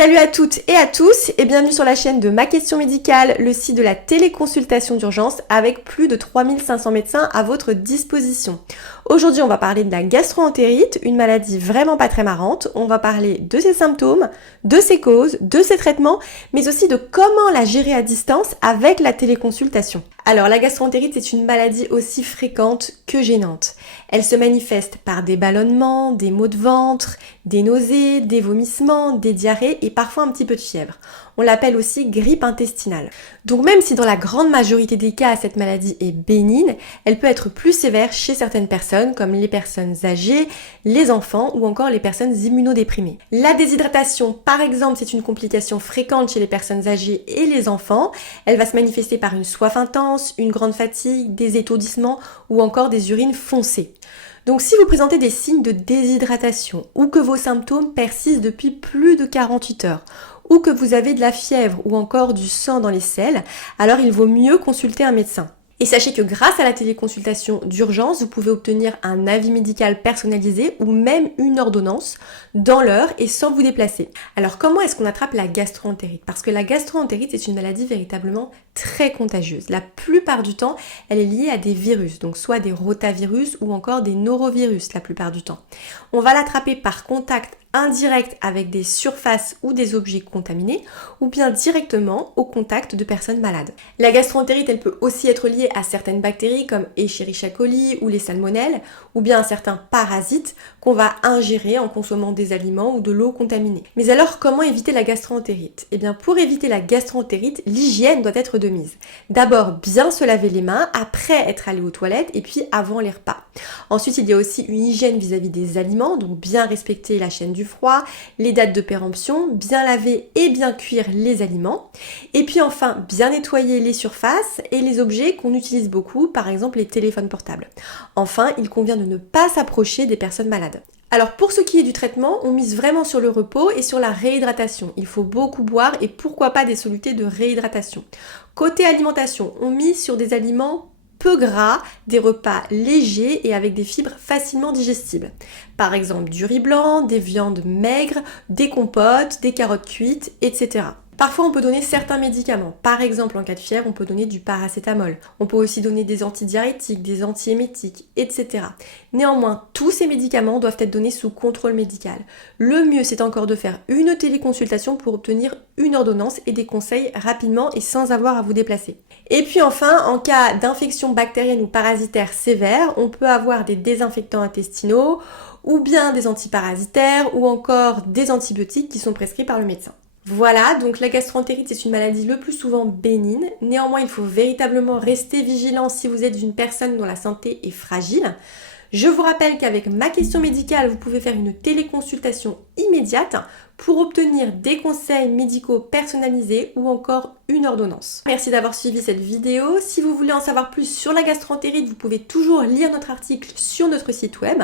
Salut à toutes et à tous et bienvenue sur la chaîne de Ma Question Médicale, le site de la téléconsultation d'urgence avec plus de 3500 médecins à votre disposition. Aujourd'hui, on va parler de la gastro-entérite, une maladie vraiment pas très marrante. On va parler de ses symptômes, de ses causes, de ses traitements, mais aussi de comment la gérer à distance avec la téléconsultation. Alors, la gastro-entérite est une maladie aussi fréquente que gênante. Elle se manifeste par des ballonnements, des maux de ventre, des nausées, des vomissements, des diarrhées et parfois un petit peu de fièvre. On l'appelle aussi grippe intestinale. Donc même si dans la grande majorité des cas cette maladie est bénigne, elle peut être plus sévère chez certaines personnes comme les personnes âgées, les enfants ou encore les personnes immunodéprimées. La déshydratation par exemple c'est une complication fréquente chez les personnes âgées et les enfants. Elle va se manifester par une soif intense, une grande fatigue, des étourdissements ou encore des urines foncées. Donc si vous présentez des signes de déshydratation ou que vos symptômes persistent depuis plus de 48 heures ou que vous avez de la fièvre ou encore du sang dans les selles, alors il vaut mieux consulter un médecin. Et sachez que grâce à la téléconsultation d'urgence, vous pouvez obtenir un avis médical personnalisé ou même une ordonnance dans l'heure et sans vous déplacer. Alors comment est-ce qu'on attrape la gastro-entérite? Parce que la gastro-entérite c'est une maladie véritablement très contagieuse. La plupart du temps, elle est liée à des virus, donc soit des rotavirus ou encore des norovirus la plupart du temps. On va l'attraper par contact indirect avec des surfaces ou des objets contaminés ou bien directement au contact de personnes malades. La gastro-entérite, elle peut aussi être liée à certaines bactéries comme Escherichia coli ou les salmonelles ou bien à certains parasites qu'on va ingérer en consommant des aliments ou de l'eau contaminée. Mais alors, comment éviter la gastro-entérite? Eh bien, pour éviter la gastro-entérite, l'hygiène doit être de mise. D'abord, bien se laver les mains après être allé aux toilettes et puis avant les repas. Ensuite, il y a aussi une hygiène vis-à-vis des aliments, donc bien respecter la chaîne du froid, les dates de péremption, bien laver et bien cuire les aliments. Et puis enfin, bien nettoyer les surfaces et les objets qu'on utilise beaucoup, par exemple les téléphones portables. Enfin, il convient de ne pas s'approcher des personnes malades. Alors pour ce qui est du traitement, on mise vraiment sur le repos et sur la réhydratation. Il faut beaucoup boire et pourquoi pas des solutés de réhydratation. Côté alimentation, on mise sur des aliments peu gras, des repas légers et avec des fibres facilement digestibles. Par exemple du riz blanc, des viandes maigres, des compotes, des carottes cuites, etc. Parfois, on peut donner certains médicaments. Par exemple, en cas de fièvre, on peut donner du paracétamol. On peut aussi donner des antidiarrhétiques, des antiémétiques, etc. Néanmoins, tous ces médicaments doivent être donnés sous contrôle médical. Le mieux, c'est encore de faire une téléconsultation pour obtenir une ordonnance et des conseils rapidement et sans avoir à vous déplacer. Et puis enfin, en cas d'infection bactérienne ou parasitaire sévère, on peut avoir des désinfectants intestinaux ou bien des antiparasitaires ou encore des antibiotiques qui sont prescrits par le médecin. Voilà, donc la gastro-entérite c'est une maladie le plus souvent bénigne. Néanmoins, il faut véritablement rester vigilant si vous êtes une personne dont la santé est fragile. Je vous rappelle qu'avec Ma Question Médicale, vous pouvez faire une téléconsultation immédiate pour obtenir des conseils médicaux personnalisés ou encore une ordonnance. Merci d'avoir suivi cette vidéo. Si vous voulez en savoir plus sur la gastro-entérite, vous pouvez toujours lire notre article sur notre site web.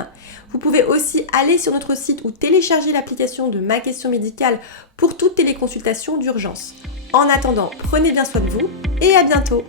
Vous pouvez aussi aller sur notre site ou télécharger l'application de Ma Question Médicale pour toute téléconsultation d'urgence. En attendant, prenez bien soin de vous et à bientôt!